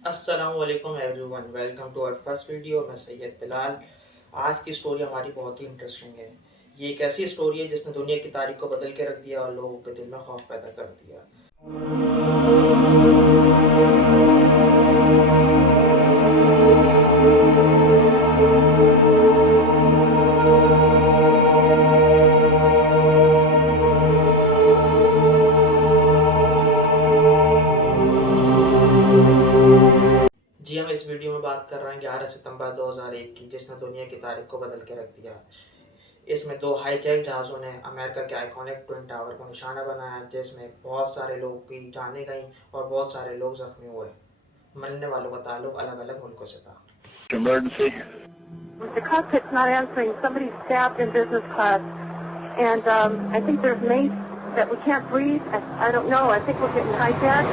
अस्सलामुअलैकुम everyone, welcome to our first video. मैं सैयद बिलाल। आज की स्टोरी हमारी बहुत ही इंटरेस्टिंग है। ये एक ऐसी स्टोरी है जिसने दुनिया की तारीख को बदल के रख दिया और लोगों के दिल में खौफ पैदा कर दिया। जी, हम इस वीडियो में बात कर रहे हैं 11 सितंबर 2001 की, जिसने दुनिया की तारीख को बदल के रख दिया। इसमें दो हाईजैक जहाज़ों ने अमेरिका के आइकॉनिक ट्विन टावर को निशाना बनाया, जिसमें बहुत सारे लोगों की जानें गईं और बहुत सारे लोग जख्मी हुए। मरने वालों का ताल्लुक अलग अलग मुल्कों से था। Emergency. The cockpit's not answering. Somebody's stabbed in business class. And I think there's mates that we can't breathe. I don't know. I think we're getting hijacked.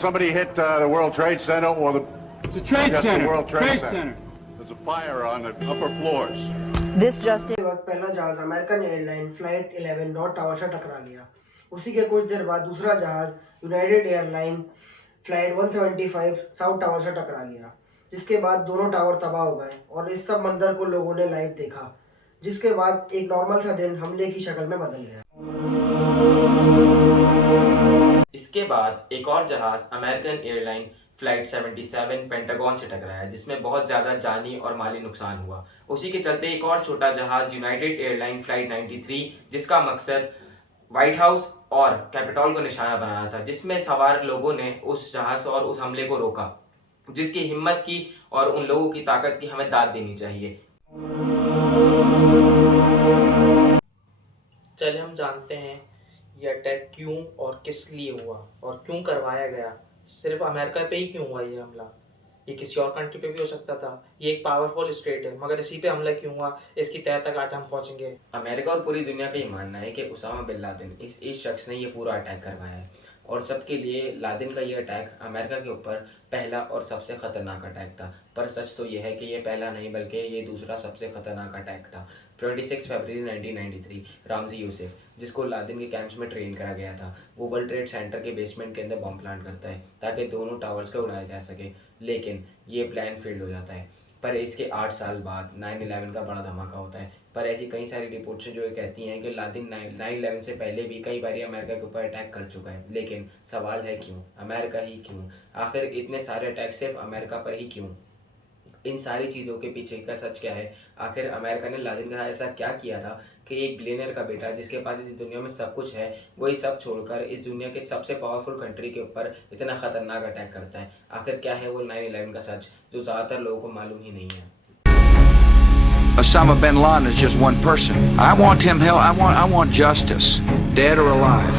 Somebody hit the World Trade Center or the. It's a trade Yes, the center. World Trade Trade Center. center. There's a fire on the upper floors. This just के वक्त पहला जहाज American airline flight 11 north tower से टकरा गया। उसी के कुछ देर बाद दूसरा जहाज United airline flight 175 south tower से टकरा गया, जिसके बाद दोनों टावर तबाह हो गए और इस सब मंजर को लोगों ने लाइव देखा, जिसके बाद एक नॉर्मल सा दिन हमले की शक्ल में बदल गया। इसके बाद एक और जहाज अमेरिकन एयरलाइन फ्लाइट 77 पेंटागन से टकराया, जिसमें बहुत ज़्यादा जानी और माली नुकसान हुआ। उसी के चलते एक और छोटा जहाज यूनाइटेड एयरलाइन फ्लाइट 93, जिसका मकसद व्हाइट हाउस और कैपिटॉल को निशाना बनाना था, जिसमें सवार लोगों ने उस जहाज और उस हमले को रोका, जिसकी हिम्मत की और उन लोगों की ताकत की हमें दाद देनी चाहिए। चलिए हम जानते हैं ये अटैक क्यों और किस लिए हुआ और क्यों करवाया गया। सिर्फ अमेरिका पे ही क्यों हुआ ये हमला? ये किसी और कंट्री पे भी हो सकता था। ये एक पावरफुल स्टेट है, मगर इसी पे हमला क्यों हुआ, इसकी तह तक आज हम पहुंचेंगे। अमेरिका और पूरी दुनिया का ये मानना है कि उसामा बिन लादेन इस शख्स ने ये पूरा अटैक करवाया है, और सबके लिए लादेन का ये अटैक अमेरिका के ऊपर पहला और सबसे ख़तरनाक अटैक था। पर सच तो ये है कि ये पहला नहीं बल्कि ये दूसरा सबसे ख़तरनाक अटैक था। 26 फरवरी 1993 रामजी यूसुफ, जिसको लादेन के कैंप्स में ट्रेन करा गया था, वो वर्ल्ड ट्रेड सेंटर के बेसमेंट के अंदर बॉम्ब प्लांट करता है ताकि दोनों टावर्स को उड़ाया जा सके, लेकिन ये प्लान फेल हो जाता है। पर इसके 8 साल बाद 9/11 का बड़ा धमाका होता है। पर ऐसी कई सारी रिपोर्ट्स हैं जो ये कहती हैं कि लादेन 9/11 से पहले भी कई बार अमेरिका के ऊपर अटैक कर चुका है, लेकिन सवाल है क्यों? अमेरिका ही क्यों? आखिर इतने सारे अटैक सिर्फ अमेरिका पर ही क्यों? इन सारी चीज़ों के पीछे का सच क्या है? आखिर अमेरिका ने लादेन के साथ ऐसा क्या किया था कि एक बिलियनर का बेटा, जिसके पास इस दुनिया में सब कुछ है, वही सब छोड़कर इस दुनिया के सबसे पावरफुल कंट्री के ऊपर इतना ख़तरनाक अटैक करता है? आखिर क्या है वो 9/11 का सच, जो ज़्यादातर लोगों को मालूम ही नहीं है। Osama bin Laden is just one person. I want him held. I want justice, dead or alive.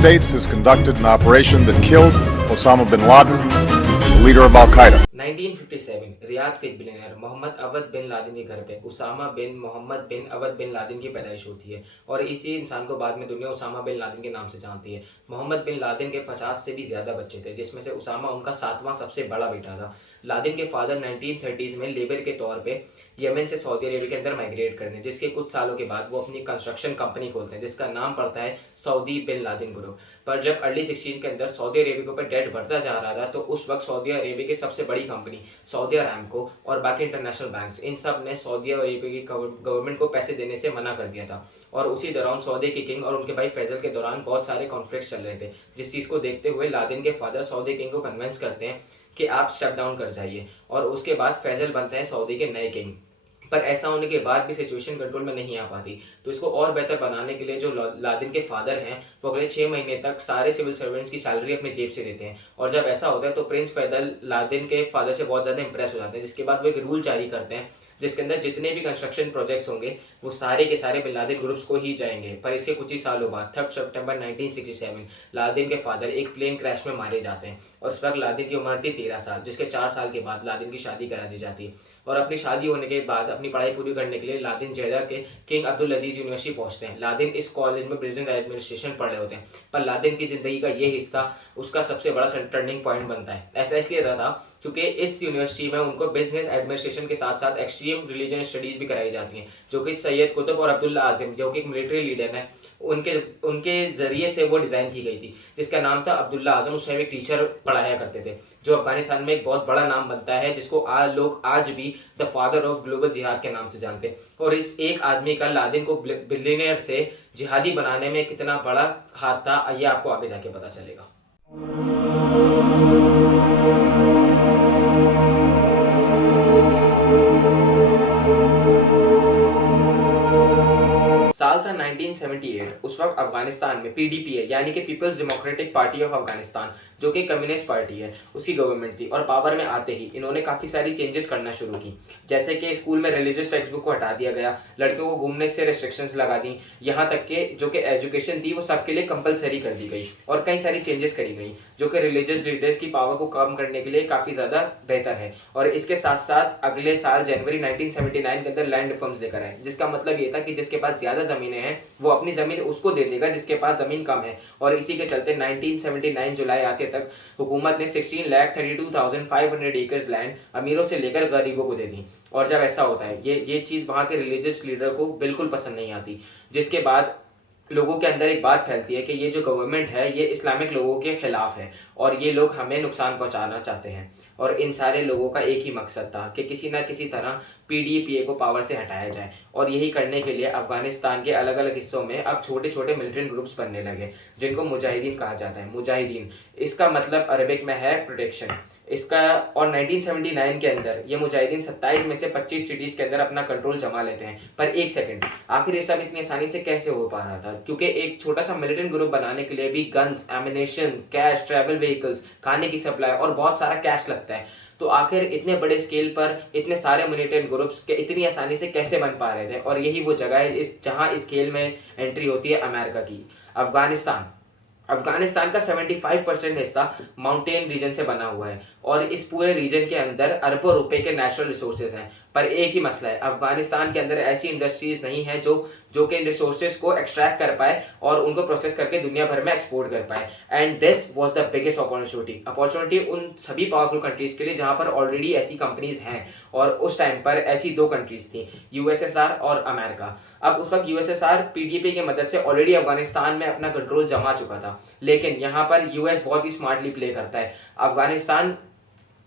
States has conducted an operation that killed Osama bin Laden, the leader of Al Qaeda. 1957 Riyadh के billionaire Mohammad अवद bin Laden के घर पे उसामा बिन मोहम्मद बिन अवद bin Laden की पैदाइश होती है, और इसी इंसान को बाद में दुनिया उसामा बिन लादेन के नाम से जानती है। मोहम्मद बिन लादेन के 50 से भी ज़्यादा बच्चे थे, जिसमें से उसामा उनका 7वां सबसे बड़ा बेटा था। लादेन के फादर 1930s में लेबर के तौर पे यमन से सऊदी अरेबिया के अंदर माइग्रेट करते हैं, जिसके कुछ सालों के बाद वो अपनी कंस्ट्रक्शन कंपनी खोलते हैं, जिसका नाम पड़ता है सऊदी बिन लादेन ग्रुप। पर जब अर्ली 16 के अंदर सऊदी अरेबिया के ऊपर डेट बढ़ता जा रहा था, तो उस वक्त सऊदी अरेबिया की सबसे बड़ी कंपनी सऊदी अरामको और बाकी इंटरनेशनल बैंक्स, इन सब ने सऊदी अरेबिया की गवर्नमेंट को पैसे देने से मना कर दिया था। और उसी दौरान सऊदी के किंग और उनके भाई फैजल के दौरान बहुत सारे कॉन्फ्लिक्ट्स चल रहे थे, जिस चीज़ को देखते हुए लादेन के फादर सऊदी किंग को कन्विंस करते हैं कि आप शट डाउन कर जाइए, और उसके बाद फैजल बनते हैं सऊदी के नए किंग। पर ऐसा होने के बाद भी सिचुएशन कंट्रोल में नहीं आ पाती, तो इसको और बेहतर बनाने के लिए जो लादेन के फादर हैं वो अगले 6 महीने तक सारे सिविल सर्वेंट्स की सैलरी अपने जेब से देते हैं। और जब ऐसा होता है तो प्रिंस फैजल लादेन के फादर से बहुत ज़्यादा इंप्रेस हो जाते हैं, जिसके बाद वो एक रूल जारी करते हैं जिसके अंदर जितने भी कंस्ट्रक्शन प्रोजेक्ट्स होंगे वो सारे के सारे बिन लादेन ग्रुप्स को ही जाएंगे। पर इसके कुछ ही सालों बाद 3 सितंबर 1967 लादेन के फादर एक प्लेन क्रैश में मारे जाते हैं और उस वक्त लादेन की उम्र थी 13 साल, जिसके 4 साल के बाद लादेन की शादी करा दी जाती है। और अपनी शादी होने के बाद अपनी पढ़ाई पूरी करने के लिए लादेन जेदा के किंग अब्दुल अजीज यूनिवर्सिटी पहुंचते हैं। लादेन इस कॉलेज में बिजनेस एडमिनिस्ट्रेशन पढ़ रहे होते हैं, पर लादेन की ज़िंदगी का ये हिस्सा उसका सबसे बड़ा टर्निंग पॉइंट बनता है। ऐसा इसलिए था क्योंकि इस यूनिवर्सिटी में उनको बिजनेस एडमिनिस्ट्रेशन के साथ साथ एक्सट्रीम रिलीजन स्टडीज़ भी कराई जाती हैं, जो कि सैयद कुतुब और अब्दुल्ला आज़म जो कि एक मिलिट्री लीडर हैं उनके ज़रिए से वो डिज़ाइन की गई थी, जिसका नाम था अब्दुल्ला आज़म। उस टाइम एक टीचर पढ़ाया करते थे जो अफगानिस्तान में एक बहुत बड़ा नाम बनता है, जिसको लोग आज भी द फादर ऑफ ग्लोबल जिहाद के नाम से जानते हैं। और इस एक आदमी का लादेन को बिलियनियर से जिहादी बनाने में कितना बड़ा हाथ था, ये आपको आगे जाके पता चलेगा। साल था 1978। उस वक्त अफगानिस्तान में PDP है यानी कि People's Democratic Party of Afghanistan, जो कि कम्युनिस्ट पार्टी है, उसकी गवर्नमेंट थी। और पावर में आते ही इन्होंने काफ़ी सारी चेंजेस करना शुरू की, जैसे कि स्कूल में रिलीजियस टेक्स्ट बुक को हटा दिया गया, लड़कियों को घूमने से रिस्ट्रिक्शंस लगा दी, यहाँ तक कि जो कि एजुकेशन थी वो सबके लिए कंपलसरी कर दी गई और कई सारी चेंजेस करी गई, जो कि रिलीजियस लीडर्स की पावर को कम करने के लिए काफ़ी ज़्यादा बेहतर है। और इसके साथ साथ अगले साल जनवरी 1979 के अंदर लैंड रिफॉर्म्स लेकर आए, जिसका मतलब ये था कि जिसके पास ज़्यादा ज़मीनें हैं वो अपनी ज़मीन उसको दे देगा जिसके पास ज़मीन कम है। और इसी के चलते 1979 जुलाई आते तक हुकूमत ने 16,32,500 एकर्स लैंड अमीरों से लेकर गरीबों को दे दी। और जब ऐसा होता है ये चीज़ वहाँ के रिलीजियस लीडर को बिल्कुल पसंद नहीं आती, जिसके बाद लोगों के अंदर एक बात फैलती है कि ये जो गवर्नमेंट है ये इस्लामिक लोगों के ख़िलाफ़ है और ये लोग हमें नुकसान पहुंचाना चाहते हैं। और इन सारे लोगों का एक ही मकसद था कि किसी ना किसी तरह PDPA को पावर से हटाया जाए। और यही करने के लिए अफ़गानिस्तान के अलग अलग हिस्सों में अब छोटे छोटे मिलिटेंट ग्रुप्स बनने लगे, जिनको मुजाहिदीन कहा जाता है। मुजाहिदीन इसका मतलब अरबिक में है प्रोटेक्शन इसका। और 1979 के अंदर ये मुजाहिदीन 27 में से 25 सिटीज़ के अंदर अपना कंट्रोल जमा लेते हैं। पर एक सेकंड, आखिर ये सब इतनी आसानी से कैसे हो पा रहा था? क्योंकि एक छोटा सा मिलिटेंट ग्रुप बनाने के लिए भी guns, ammunition, cash, travel vehicles, खाने की सप्लाई और बहुत सारा कैश लगता है। तो आखिर इतने बड़े स्केल पर इतने सारे मिलिटेंट ग्रुप्स के इतनी आसानी से कैसे बन पा रहे थे? और यही वो जगह है जहाँ इस खेल में एंट्री होती है अमेरिका की। अफगानिस्तान का 75% हिस्सा माउंटेन रीजन से बना हुआ है और इस पूरे रीजन के अंदर अरबों रुपए के नेचुरल रिसोर्सेज हैं। पर एक ही मसला है, अफगानिस्तान के अंदर ऐसी इंडस्ट्रीज नहीं है जो कि इन रिसोर्सेज को एक्सट्रैक्ट कर पाए और उनको प्रोसेस करके दुनिया भर में एक्सपोर्ट कर पाए। And this was the biggest opportunity उन सभी पावरफुल कंट्रीज के लिए जहां पर ऑलरेडी ऐसी कंपनीज हैं। और उस टाइम पर ऐसी 2 कंट्रीज थी, USSR और अमेरिका। अब उस वक्त USSR PDP की मदद से ऑलरेडी अफगानिस्तान में अपना कंट्रोल जमा चुका था, लेकिन यहाँ पर US बहुत ही स्मार्टली प्ले करता है।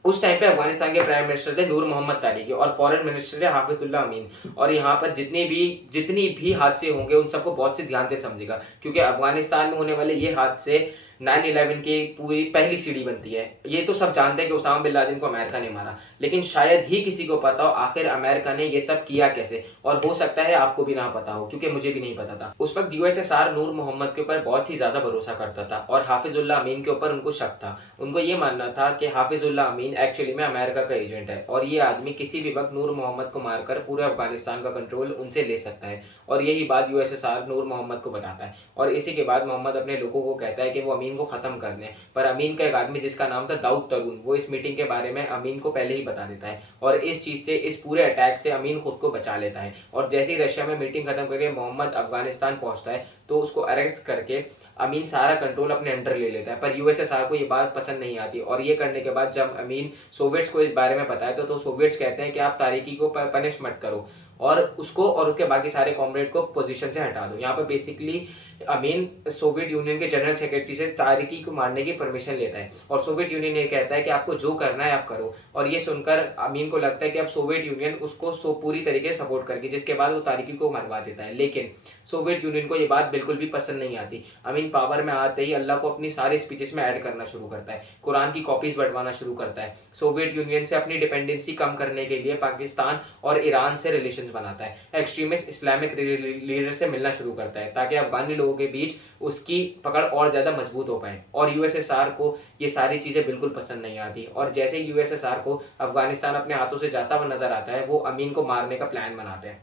उस टाइम पे अफगानिस्तान के प्राइम मिनिस्टर थे नूर मोहम्मद तारिकी और फॉरेन मिनिस्टर थे हाफिजुल्लाह अमीन। और यहाँ पर जितनी भी हादसे होंगे उन सबको बहुत से ध्यान से समझेगा, क्योंकि अफगानिस्तान में होने वाले ये हादसे 9/11 की पूरी पहली सीढ़ी बनती है। ये तो सब जानते हैं कि उसामा बिन लादेन को अमेरिका ने मारा, लेकिन शायद ही किसी को पता हो आखिर अमेरिका ने ये सब किया कैसे। और हो सकता है आपको भी ना पता हो, क्योंकि मुझे भी नहीं पता था। उस वक्त USSR नूर मोहम्मद के ऊपर बहुत ही ज़्यादा भरोसा करता था और हाफिजुल्लाह अमीन के ऊपर उनको शक था। उनको ये मानना था कि हाफिजुल्लाह अमीन एक्चुअली में अमेरिका का एजेंट है और ये आदमी किसी भी वक्त नूर मोहम्मद को मारकर पूरे अफगानिस्तान का कंट्रोल उनसे ले सकता है। और यही बात USSR नूर मोहम्मद को बताता है और इसी के बाद मोहम्मद अपने लोगों को कहता है कि वो अमीन को ख़त्म कर दें। पर अमीन का एक आदमी जिसका नाम था दाऊद तरून, वो इस मीटिंग के बारे में अमीन को पहले ही बता देता है और इस चीज़ से, इस पूरे अटैक से अमीन खुद को बचा लेता है। और जैसे ही रशिया में मीटिंग खत्म करके मोहम्मद अफगानिस्तान पहुंचता है तो उसको अरेस्ट करके अमीन सारा कंट्रोल अपने अंडर ले लेता है। पर USSR को ये बात पसंद नहीं आती और ये करने के बाद जब अमीन सोवियट्स को इस बारे में बताया तो सोवियट्स कहते हैं कि आप तारिकी को पनिश मत करो और उसको और उसके बाकी सारे कॉमरेड को पोजीशन से हटा दो। यहाँ पर बेसिकली अमीन सोवियत यूनियन के जनरल सेक्रेटरी से तारिकी को मारने की परमिशन लेता है और सोवियत यूनियन ये कहता है कि आपको जो करना है आप करो। और ये सुनकर अमीन को लगता है कि अब सोवियत यूनियन उसको पूरी तरीके से सपोर्ट करके, जिसके बाद वो तारिकी को मरवा देता है। लेकिन सोवियत यूनियन को ये बात बिल्कुल भी पसंद नहीं आती। अमीन पावर में आते ही अल्लाह को अपनी सारी स्पीचेस में ऐड करना शुरू करता है, कुरान की कॉपीज बंटवाना शुरू करता है, सोवियत यूनियन से अपनी डिपेंडेंसी कम करने के लिए पाकिस्तान और ईरान से रिलेशन कनेक्शंस बनाता है, एक्सट्रीमिस्ट इस्लामिक लीडर से मिलना शुरू करता है ताकि अफगानी लोगों के बीच उसकी पकड़ और ज़्यादा मजबूत हो पाए। और यूएसएसआर को ये सारी चीज़ें बिल्कुल पसंद नहीं आती और जैसे ही यूएसएसआर को अफगानिस्तान अपने हाथों से जाता हुआ नजर आता है वो अमीन को मारने का प्लान बनाते हैं,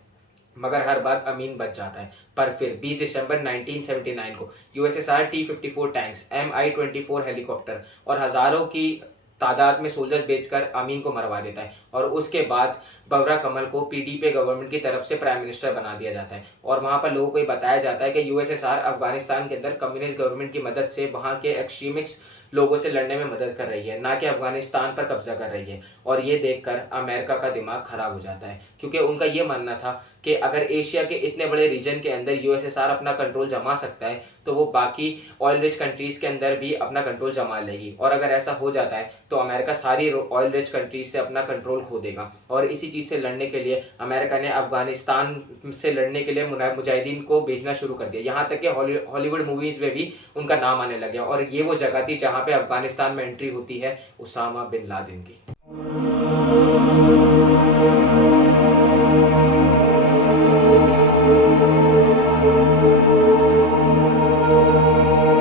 मगर हर बार अमीन बच जाता है। पर फिर 20 दिसंबर 1979 को USSR T-54 tanks, Mi-24 helicopter और हज़ारों की तादाद में सोल्जर्स भेजकर अमीन को मरवा देता है और उसके बाद बबरा कमल को पीडीपी गवर्नमेंट की तरफ से प्राइम मिनिस्टर बना दिया जाता है। और वहाँ पर लोगों को ये बताया जाता है कि यूएसएसआर अफगानिस्तान के अंदर कम्युनिस्ट गवर्नमेंट की मदद से वहाँ के एक्सट्रीमिस्ट लोगों से लड़ने में मदद कर रही है, ना कि अफगानिस्तान पर कब्जा कर रही है। और ये देखकर अमेरिका का दिमाग खराब हो जाता है क्योंकि उनका ये मानना था कि अगर एशिया के इतने बड़े रीजन के अंदर यूएसएसआर अपना कंट्रोल जमा सकता है तो वो बाकी ऑयल रिच कंट्रीज के अंदर भी अपना कंट्रोल जमा लेगी। और अगर ऐसा हो जाता है तो अमेरिका सारी ऑयल रिच कंट्रीज से अपना कंट्रोल खो देगा। और इसी चीज़ से लड़ने के लिए अमेरिका ने अफगानिस्तान से लड़ने के लिए मुजाहिदीन को भेजना शुरू कर दिया। यहाँ तक कि हॉलीवुड मूवीज़ में भी उनका नाम आने लग गया। और ये वो जगह थी जहाँ पे अफगानिस्तान में एंट्री होती है उसामा बिन लादेन की।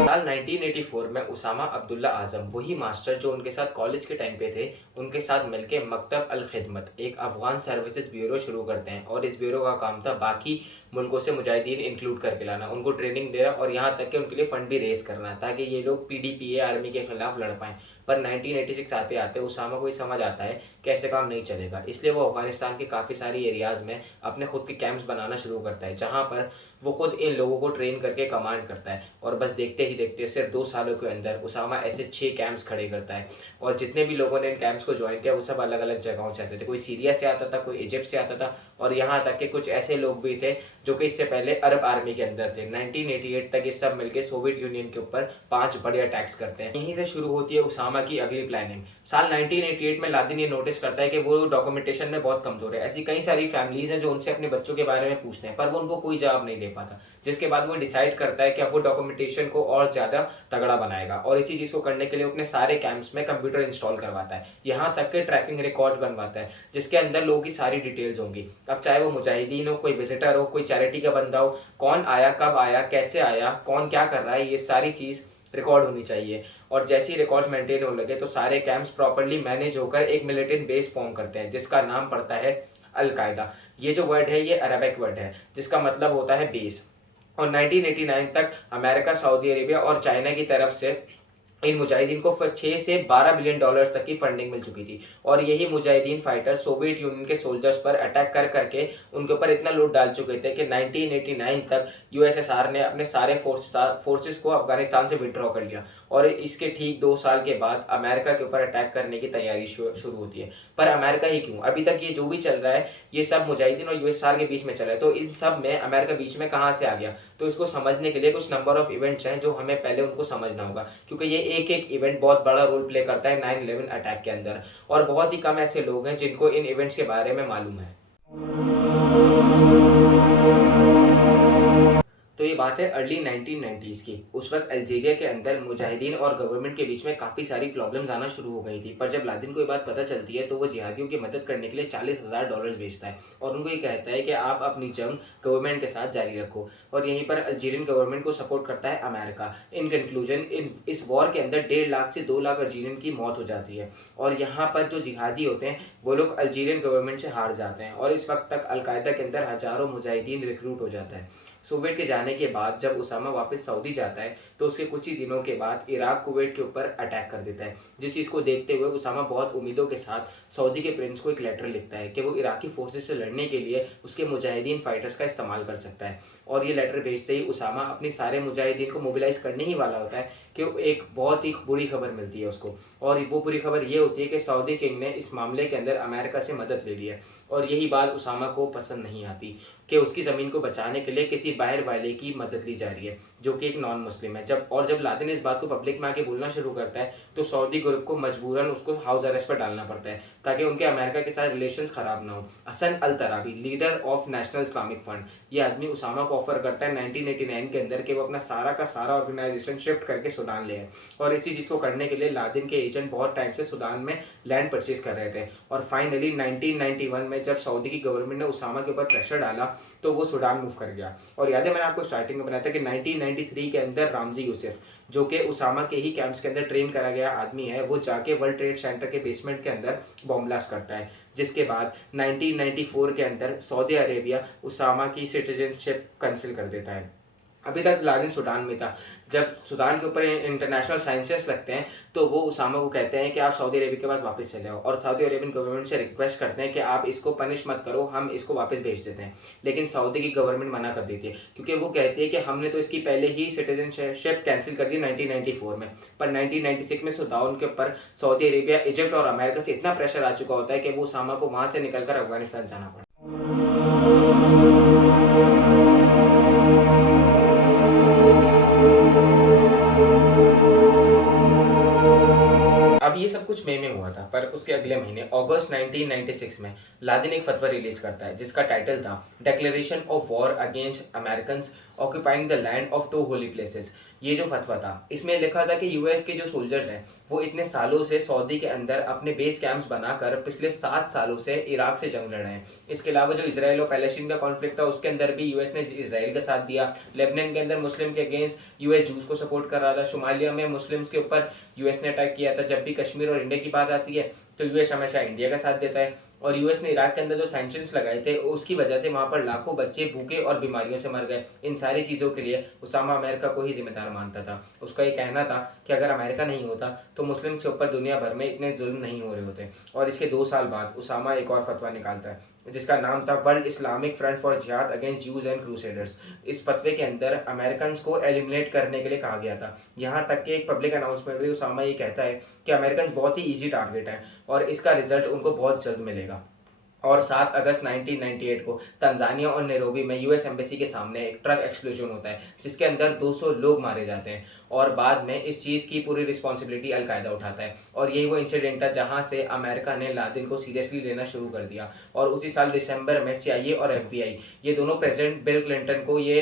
साल 1984 में उसामा अब्दुल्ला आजम, वही मास्टर जो उनके साथ कॉलेज के टाइम पे थे, उनके साथ मिलकर मकतब अल खिदमत, एक अफगान सर्विसेज ब्यूरो शुरू करते हैं। और इस ब्यूरो का काम था बाकी मुल्कों से मुजाहिदीन इंक्लूड करके लाना, उनको ट्रेनिंग देना और यहाँ तक कि उनके लिए फंड भी रेस करना ताकि ये लोग पीडीपीए आर्मी के खिलाफ लड़ पाएँ। पर 1986 आते आते उसामा को ही समझ आता है कि ऐसे काम नहीं चलेगा, इसलिए वो अफगानिस्तान के काफ़ी सारी एरियाज़ में अपने खुद के कैंप्स बनाना शुरू करता है जहाँ पर वो खुद इन लोगों को ट्रेन करके कमांड करता है। और बस देखते ही देखते सिर्फ 2 सालों के अंदर उसामा ऐसे 6 कैंप्स खड़े करता है। और जितने भी लोगों ने इन कैंप्स को ज्वाइन किया वो सब अलग अलग जगहों से आते थे, कोई सीरिया से आता था, कोई इजिप्ट से आता था और यहाँ तक कि कुछ ऐसे लोग भी थे जो कि इससे पहले अरब आर्मी के अंदर थे। 1988 तक ये सब मिलकर सोवियत यूनियन के ऊपर 5 बड़े अटैक्स करते हैं। यहीं से शुरू होती है उसामा की अगली प्लानिंग। साल 1988 में लादेन ये नोटिस करता है कि वो डॉक्यूमेंटेशन में बहुत कमजोर है। ऐसी कई सारी फैमिलीज हैं जो उनसे अपने बच्चों के बारे में पूछते हैं पर वो उनको कोई जवाब नहीं दे पाता, जिसके बाद वो डिसाइड करता है कि अब वो डॉक्यूमेंटेशन को और ज़्यादा तगड़ा बनाएगा। और इसी चीज़ को करने के लिए अपने सारे कैंप्स में कंप्यूटर इंस्टॉल करवाता है, यहाँ तक कि ट्रैकिंग रिकॉर्ड्स बनवाता है जिसके अंदर लोगों की सारी डिटेल्स होंगी। अब चाहे वो मुजाहिदीन हो, कोई विजिटर हो, कोई चैरिटी का बंदा हो, कौन आया, कब आया, कैसे आया, कौन क्या कर रहा है, ये सारी चीज़ रिकॉर्ड होनी चाहिए। और जैसे ही रिकॉर्ड्स मेंटेन होने लगे तो सारे कैंप्स प्रॉपर्ली मैनेज होकर एक मिलिटेंट बेस फॉर्म करते हैं जिसका नाम पड़ता है अल-कायदा। ये जो वर्ड है ये अरबिक वर्ड है जिसका मतलब होता है बेस। और 1989 तक अमेरिका, सऊदी अरेबिया और चाइना की तरफ से इन मुजाहिदीन को 6 से 12 बिलियन डॉलर्स तक की फंडिंग मिल चुकी थी। और यही मुजाहिदीन फाइटर सोवियत यूनियन के सोल्जर्स पर अटैक कर करके उनके ऊपर इतना लोड डाल चुके थे कि 1989 तक यूएसएसआर ने अपने सारे फोर्सेस को अफगानिस्तान से विड्रॉ कर लिया। और इसके ठीक 2 साल के बाद अमेरिका के ऊपर अटैक करने की तैयारी शुरू होती है। पर अमेरिका ही क्यों, अभी तक ये जो भी चल रहा है ये सब मुजाहिदीन और यूएसएसआर के बीच में चल रहा है, तो इन सब में अमेरिका बीच में कहाँ से आ गया? तो इसको समझने के लिए कुछ नंबर ऑफ इवेंट्स हैं जो हमें पहले उनको समझना होगा, क्योंकि ये एक एक इवेंट बहुत बड़ा रोल प्ले करता है 9/11 अटैक के अंदर। और बहुत ही कम ऐसे लोग हैं जिनको इन इवेंट्स के बारे में मालूम है। तो ये बात है अर्ली 1990s की। उस वक्त अल्जीरिया के अंदर मुजाहिदीन और गवर्नमेंट के बीच में काफ़ी सारी प्रॉब्लम्स आना शुरू हो गई थी। पर जब लादेन को ये बात पता चलती है तो वो जिहादियों की मदद करने के लिए $40,000 भेजता है और उनको ये कहता है कि आप अपनी जंग गवर्नमेंट के साथ जारी रखो। और यहीं पर अल्जीरियन गवर्नमेंट को सपोर्ट करता है अमेरिका। इन कंक्लूजन इस वॉर के अंदर 1.5 लाख से 2 लाख अल्जीरियन की मौत हो जाती है। और यहाँ पर जो जिहादी होते हैं वो लोग अल्जीरियन गवर्नमेंट से हार जाते हैं। और इस वक्त तक अलकायदा के अंदर हज़ारों मुजाहिदीन रिक्रूट हो जाता है। सोवियत के जाने के बाद जब उसामा वापस सऊदी जाता है तो उसके कुछ ही दिनों के बाद इराक कुवैत के ऊपर अटैक कर देता है, जिस चीज़ को देखते हुए उसामा बहुत उम्मीदों के साथ सऊदी के प्रिंस को एक लेटर लिखता है कि वो इराकी फोर्सेस से लड़ने के लिए उसके मुजाहिदीन फाइटर्स का इस्तेमाल कर सकता है। और ये लेटर भेजते ही उसामा अपने सारे मुजाहिदीन को मोबिलाइज करने ही वाला होता है कि एक बहुत ही बुरी खबर मिलती है उसको। और वो बुरी खबर ये होती है कि सऊदी किंग ने इस मामले के अंदर अमेरिका से मदद ले ली है। और यही बात उसामा को पसंद नहीं आती कि उसकी ज़मीन को बचाने के लिए किसी बाहर वाले की मदद ली जा रही है जो कि एक नॉन मुस्लिम है। जब लादेन इस बात को पब्लिक में आके बोलना शुरू करता है तो सऊदी ग्रुप को मजबूरन उसको हाउस अरेस्ट पर डालना पड़ता है ताकि उनके अमेरिका के साथ रिलेशंस ख़राब ना हो। Hasan al Turabi, leader of National Islamic Fund, ये आदमी उसामा को ऑफर करता है 1989 के अंदर कि वो अपना सारा का सारा ऑर्गेनाइजेशन शिफ्ट करके सूडान ले आए। और इसी चीज़ को करने के लिए लादेन के एजेंट बहुत टाइम से सूडान में लैंड परचेज कर रहे थे। और फाइनली 1991 में में जब सऊदी की गवर्नमेंट ने उसामा के ऊपर प्रेशर डाला तो वो सूडान मूव कर गया। और याद है मैंने आपको स्टार्टिंग में बताया था कि 1993 के अंदर रामजी यूसुफ, जो कि उसामा के ही कैंप्स के अंदर ट्रेन करा गया आदमी है, वो जाके वर्ल्ड ट्रेड सेंटर के बेसमेंट के अंदर बॉम्ब ब्लास्ट करता है, जिसके बाद 1994 के अंदर सऊदी अरेबिया उसामा की सिटीजनशिप कैंसिल कर देता है। अभी तक लादेन सूडान में था। जब सूडान के ऊपर इंटरनेशनल साइंसेस लगते हैं तो वो उसामा को कहते हैं कि आप सऊदी अरेबिया के पास वापस चले आओ, और सऊदी अरेबियन गवर्नमेंट से रिक्वेस्ट करते हैं कि आप इसको पनिश मत करो, हम इसको वापस भेज देते हैं। लेकिन सऊदी की गवर्नमेंट मना कर देती है, क्योंकि वो कहती है कि हमने तो इसकी पहले ही सिटीजनशिप कैंसिल कर दी 1994 में, पर 1996 में सूडान के ऊपर सऊदी अरेबिया, इजिप्ट और अमेरिका से इतना प्रेशर आ चुका होता है कि वो उसामा को वहाँ से निकलकर अफगानिस्तान जाना पड़ा। अब ये सब कुछ मई में हुआ था, पर उसके अगले महीने अगस्त 1996 में लादेन एक फतवा रिलीज करता है जिसका टाइटल था declaration of war against Americans occupying the land of 2 Holi places. ये जो फतवा था इसमें लिखा था कि यूएस के जो सोल्जर्स हैं वो इतने सालों से सऊदी के अंदर अपने बेस कैंप्स बनाकर पिछले 7 सालों से इराक से जंग लड़ रहे हैं। इसके अलावा जो इजराइल और पैलेस्टीन का कॉन्फ्लिक्ट था उसके अंदर भी यूएस ने इजराइल का साथ दिया। लेबनान के अंदर मुस्लिम के अगेंस्ट यूएस जूस को सपोर्ट कर रहा था। सोमालिया में मुस्लिम्स के ऊपर यूएस ने अटैक किया था। जब भी कश्मीर और इंडिया की बात आती है तो यूएस हमेशा इंडिया का साथ देता है। और यूएस ने इराक के अंदर जो सैंक्शंस लगाए थे उसकी वजह से वहाँ पर लाखों बच्चे भूखे और बीमारियों से मर गए। इन सारी चीज़ों के लिए उसामा अमेरिका को ही जिम्मेदार मानता था। उसका ये कहना था कि अगर अमेरिका नहीं होता तो मुस्लिम के ऊपर दुनिया भर में इतने जुल्म नहीं हो रहे होते। और इसके 2 साल बाद उसामा एक और फतवा निकालता है जिसका नाम था वर्ल्ड इस्लामिक फ्रंट फॉर जिहाद अगेंस्ट ज्यूज एंड क्रूसेडर्स। इस फतवे के अंदर अमेरिकन को एलिमिनेट करने के लिए कहा गया था। यहाँ तक कि एक पब्लिक अनाउंसमेंट में उसामा ये कहता है कि अमेरिकन बहुत ही ईजी टारगेट है और इसका रिजल्ट उनको बहुत जल्द मिलेगा। और 7 अगस्त 1998 को तंजानिया और नैरोबी में यूएस एम्बेसी के सामने एक ट्रक एक्सप्लोजन होता है जिसके अंदर 200 लोग मारे जाते हैं और बाद में इस चीज़ की पूरी रिस्पॉन्सिबिलिटी अलकायदा उठाता है। और यही वो इंसिडेंट था जहां से अमेरिका ने लादेन को सीरियसली लेना शुरू कर दिया। और उसी साल दिसंबर में CIA और FBI ये दोनों प्रेसिडेंट बिल क्लिंटन को ये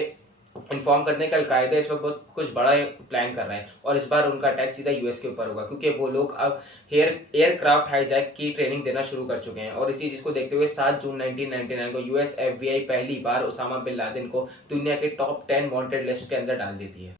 इन्फॉर्म करने का अलकायदा इस वक्त बहुत कुछ बड़ा प्लान कर रहा है और इस बार उनका अटैक सीधा यूएस के ऊपर होगा, क्योंकि वो लोग अब एयरक्राफ्ट हाईजैक की ट्रेनिंग देना शुरू कर चुके हैं। और इसी चीज़ को देखते हुए 7 जून 1999 को यूएस FBI पहली बार उसामा बिन लादेन को दुनिया के टॉप 10 वांटेड लिस्ट के अंदर डाल देती है।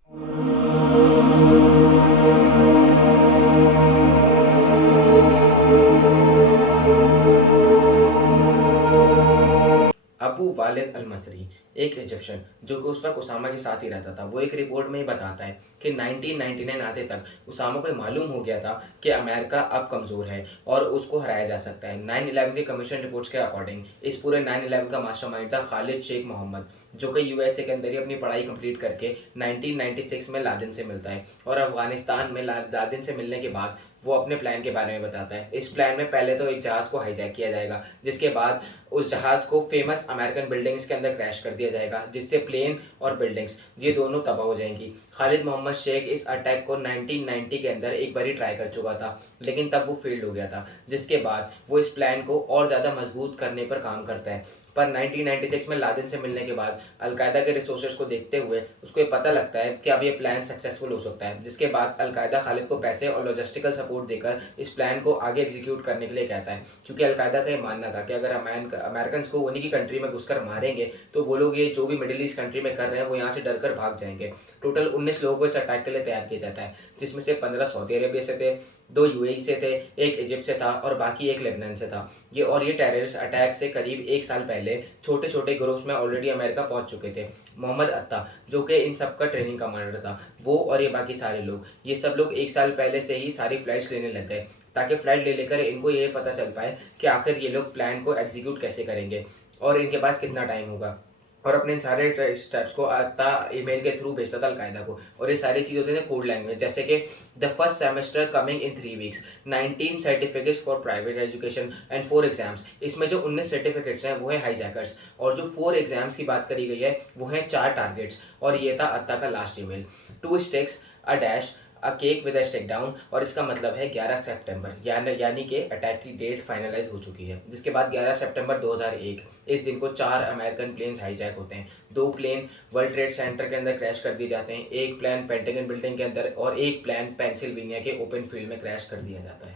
अबू वालिद अल मसरी, एक इजिप्शियन जो कि उस वक्त उसामा के साथ ही रहता था, वो एक रिपोर्ट में ही बताता है कि 1999 आते तक उसामा को मालूम हो गया था कि अमेरिका अब कमज़ोर है और उसको हराया जा सकता है। 9/11 के कमीशन रिपोर्ट्स के अकॉर्डिंग इस पूरे 9/11 का मास्टरमाइंड था खालिद शेख मोहम्मद, जो कि यूएसए के अंदर ही अपनी पढ़ाई कंप्लीट करके 1996 में लादेन से मिलता है और अफगानिस्तान में लादेन से मिलने के बाद वो अपने प्लान के बारे में बताता है। इस प्लान में पहले तो एक जहाज़ को हाईजैक किया जाएगा, जिसके बाद उस जहाज़ को फेमस अमेरिकन बिल्डिंग्स के अंदर क्रैश कर दिया जाएगा, जिससे प्लेन और बिल्डिंग्स ये दोनों तबाह हो जाएंगी। खालिद मोहम्मद शेख इस अटैक को 1990 के अंदर एक बार ही ट्राई कर चुका था, लेकिन तब वो फेल्ड हो गया था, जिसके बाद वो इस प्लान को और ज़्यादा मजबूत करने पर काम करता है। पर 1996 में लादेन से मिलने के बाद अलकायदा के रिसोर्सेज को देखते हुए उसको ये पता लगता है कि अब ये प्लान सक्सेसफुल हो सकता है, जिसके बाद अलकायदा खालिद को पैसे और लॉजिस्टिकल सपोर्ट देकर इस प्लान को आगे एग्जीक्यूट करने के लिए कहता है, क्योंकि अलकायदा का ये मानना था कि अगर अमेरिकन को उन्हीं की कंट्री में घुसकर मारेंगे तो वो लोग ये जो भी मिडिल ईस्ट कंट्री में कर रहे हैं वो यहाँ से डर कर भाग जाएंगे। टोटल 19 लोगों को इस अटैक के लिए तैयार किया जाता है, जिसमें से 15 सऊदी अरेबिया से थे, 2 UAE से थे, 1 इजिप्ट से था और बाकी 1 लेबनान से था। ये टेररिस्ट अटैक से करीब 1 साल पहले छोटे छोटे ग्रुप्स में ऑलरेडी अमेरिका पहुंच चुके थे। मोहम्मद अत्ता जो कि इन सब का ट्रेनिंग कमांडर था, वो और ये बाकी सारे लोग, ये सब लोग 1 साल पहले से ही सारी फ्लाइट्स लेने लग गए ताकि फ़्लाइट ले लेकर इनको ये पता चल पाए कि आखिर ये लोग प्लान को एग्जीक्यूट कैसे करेंगे और इनके पास कितना टाइम होगा। और अपने इन सारे स्टेप्स को अत्ता ईमेल के थ्रू भेजता था अलकायदा को, और ये सारी चीज़ होती थी कोड लैंग्वेज, जैसे कि the first semester coming in 3 weeks, 19 certificates for private education and 4 exams. इसमें जो 19 सर्टिफिकेट्स हैं वो है हाईजैकर्स, और जो 4 एग्जाम्स की बात करी गई है वो हैं 4 टारगेट्स। और ये था अत्ता का last email, 2 sticks a dash a cake with a stick down, और इसका मतलब है 11 सितंबर, यानी कि अटैक की डेट फाइनलाइज हो चुकी है। जिसके बाद 11 सितंबर 2001 इस दिन को 4 अमेरिकन प्लेन्स हाईजैक होते हैं। 2 प्लेन वर्ल्ड ट्रेड सेंटर के अंदर क्रैश कर दिए जाते हैं, 1 प्लेन पेंटागन बिल्डिंग के अंदर और 1 प्लेन पेंसिल्वेनिया के ओपन फील्ड में क्रैश कर दिया जाता है।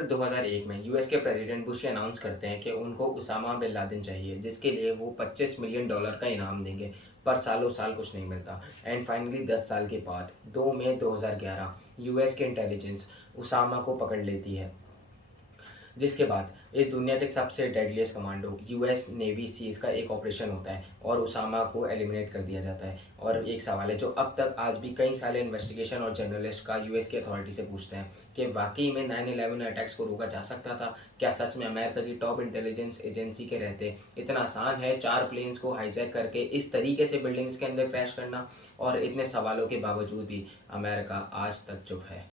अक्टूबर 2001 में यूएस के प्रेसिडेंट बुश अनाउंस करते हैं कि उनको उसामा बिन लादेन चाहिए, जिसके लिए वो $25 मिलियन का इनाम देंगे, पर सालों साल कुछ नहीं मिलता। एंड फाइनली 10 साल के बाद 2 मई 2011 यूएस के इंटेलिजेंस उसामा को पकड़ लेती है, जिसके बाद इस दुनिया के सबसे डेडलीस्ट कमांडो यूएस नेवी सीज का एक ऑपरेशन होता है और उसामा को एलिमिनेट कर दिया जाता है। और एक सवाल है जो अब तक आज भी कई सारे इन्वेस्टिगेशन और जर्नलिस्ट का यूएस की अथॉरिटी से पूछते हैं कि वाकई में 9/11 अटैक्स को रोका जा सकता था? क्या सच में अमेरिका की टॉप इंटेलिजेंस एजेंसी के रहते इतना आसान है 4 प्लेन्स को हाईजैक करके इस तरीके से बिल्डिंग्स के अंदर क्रैश करना? और इतने सवालों के बावजूद भी अमेरिका आज तक चुप है।